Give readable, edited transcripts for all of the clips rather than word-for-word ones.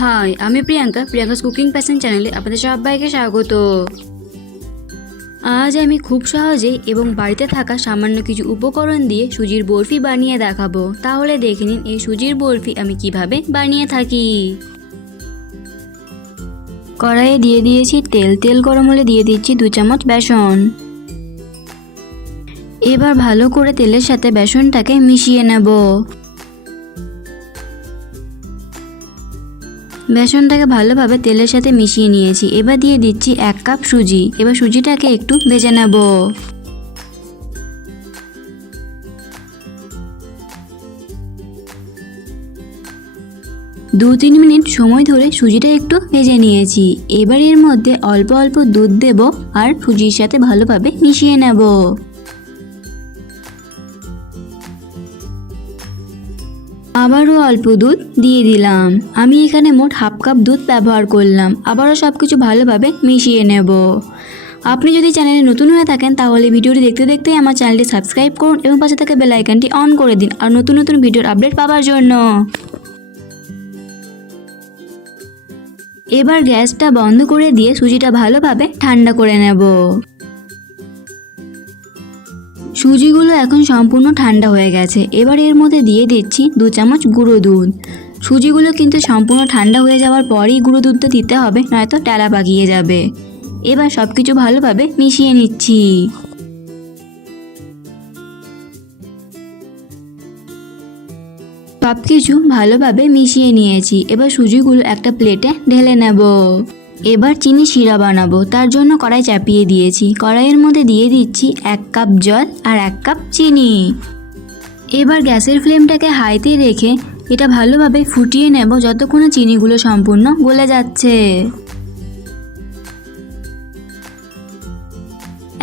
High, আমি Priyanka's cooking passion চ্যানেলে আপনাদের সবাইকে স্বাগত। আজ আমি খুব সহজেই এবং বাড়িতে থাকা সামান্য কিছু উপকরণ দিয়ে সুজির বরফি বানিয়ে দেখাবো। তাহলে দেখে নিন এই সুজির বরফি আমি কিভাবে বানিয়ে থাকি। কড়াইয়ে দিয়ে দিয়েছি তেল গরম হলে দিয়ে দিচ্ছি 2 চামচ বেসন। এবার ভালো করে তেলের সাথে বেসনটাকে মিশিয়ে নেব। বেসনটাকে ভালোভাবে তেলের সাথে মিশিয়ে নিয়েছি। এবার দিয়ে দিচ্ছি 1 কাপ সুজি। এবার সুজিটাকে একটু ভেজে নেব। 2-3 মিনিট সময় ধরে সুজিটা একটু ভেজে নিয়েছি। এবার এর মধ্যে অল্প অল্প দুধ দেব আর সুজির সাথে ভালোভাবে মিশিয়ে নেব। আবারও অল্প দুধ দিয়ে দিলাম। আমি এখানে মোট 1/2 কাপ দুধ ব্যবহার করলাম। আবারও সব কিছু ভালোভাবে মিশিয়ে নেব। আপনি যদি চ্যানেলে নতুন হয়ে থাকেন তাহলে ভিডিওটি দেখতে দেখতেই আমার চ্যানেলটি সাবস্ক্রাইব করুন এবং পাশে থাকা বেল আইকনটি অন করে দিন আর নতুন নতুন ভিডিওর আপডেট পাওয়ার জন্য। এবার গ্যাসটা বন্ধ করে দিয়ে সুজিটা ভালোভাবে ঠান্ডা করে নেব। সুজিগুলো এখন সম্পূর্ণ ঠান্ডা হয়ে গেছে। এবার এর মধ্যে দিয়ে দিচ্ছি 2 চামচ গুঁড়ো দুধ। সুজিগুলো কিন্তু সম্পূর্ণ ঠান্ডা হয়ে যাওয়ার পরেই গুঁড়ো দুধটা দিতে হবে, নয়তো টালা পাকিয়ে যাবে। এবার সব কিছু ভালোভাবে মিশিয়ে নিচ্ছি। সব কিছু ভালোভাবে মিশিয়ে নিয়েছি। এবার সুজিগুলো একটা প্লেটে ঢেলে নেব। এবার চিনি শিরা বানাবো, তার জন্য কড়াই চাপিয়ে দিয়েছি। কড়াইয়ের মধ্যে দিয়ে দিচ্ছি 1 কাপ জল আর 1 কাপ চিনি। এবার গ্যাসের ফ্লেমটাকে হাইতে রেখে এটা ভালোভাবে ফুটিয়ে নেব যতক্ষণ না চিনিগুলো সম্পূর্ণ গলে যাচ্ছে।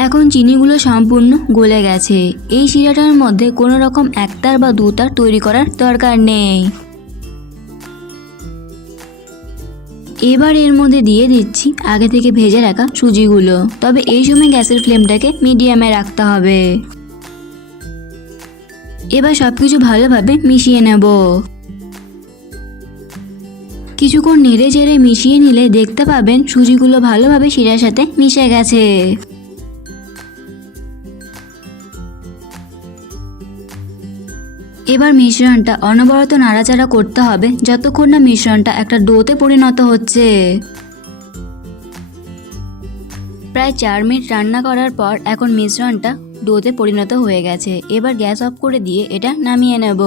এখন চিনিগুলো সম্পূর্ণ গলে গেছে। এই শিরাটার মধ্যে কোনো রকম 1 তার বা 2 তার তৈরি করার দরকার নেই। এবার এর মধ্যে দিয়ে দিচ্ছি আগে থেকে ভেজে রাখা সুজিগুলো। তবে এই সময় গ্যাসের ফ্লেমটাকে মিডিয়ামে রাখতে হবে। এবার সবকিছু ভালোভাবে মিশিয়ে নেব। কিছুক্ষণ নেড়ে চেড়ে মিশিয়ে নিলে দেখতে পাবেন সুজিগুলো ভালোভাবে শিরার সাথে মিশে গেছে। এবার মিশ্রণটা অনবরত নাড়াচাড়া করতে হবে যতক্ষণ না মিশ্রণটা একটা ডোতে পরিণত হচ্ছে। প্রায় 4 মিনিট রান্না করার পর এখন মিশ্রণটা ডোতে পরিণত হয়ে গেছে। এবার গ্যাস অফ করে দিয়ে এটা নামিয়ে নেব।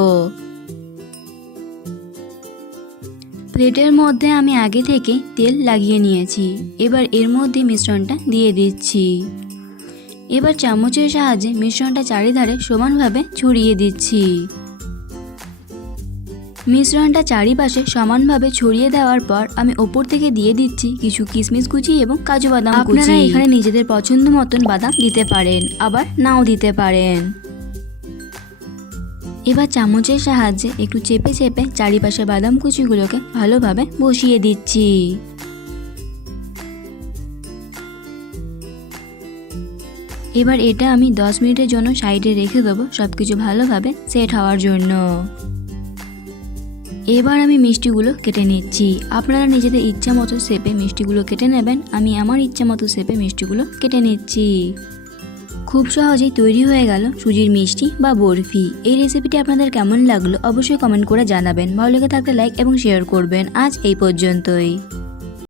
প্লেটের মধ্যে আমি আগে থেকে তেল লাগিয়ে নিয়েছি। এবার এর মধ্যে মিশ্রণটা দিয়ে দিচ্ছি। এবার চামচের সাহায্যে মিশ্রণটা চারিধারে সমানভাবে ছড়িয়ে দিচ্ছি। মিশ্রণটা চারিপাশে সমানভাবে ছড়িয়ে দেওয়ার পর আমি ওপর থেকে দিয়ে দিচ্ছি কিছু কিশমিশ কুচি এবং কাজু বাদাম কুচি। আপনারা এখানে নিজেদের পছন্দ মতন বাদাম দিতে পারেন, আবার নাও দিতে পারেন। এবার চামচের সাহায্যে একটু চেপে চেপে চারিপাশে বাদাম কুচিগুলোকে ভালোভাবে বসিয়ে দিচ্ছি। এবার এটা আমি 10 মিনিটের জন্য সাইডে রেখে দেবো সবকিছু ভালোভাবে সেট হওয়ার জন্য। এবার আমি মিষ্টিগুলো কেটে নিচ্ছি। আপনারা নিজেদের ইচ্ছা মতো শেপে মিষ্টিগুলো কেটে নেবেন। আমি আমার ইচ্ছা মতো শেপে মিষ্টিগুলো কেটে নিচ্ছি। খুব সহজেই তৈরি হয়ে গেল সুজির মিষ্টি বা বরফি। এই রেসিপিটি আপনাদের কেমন লাগলো অবশ্যই কমেন্ট করে জানাবেন। ভালো লেগে থাকলে লাইক এবং শেয়ার করবেন। আজ এই পর্যন্তই।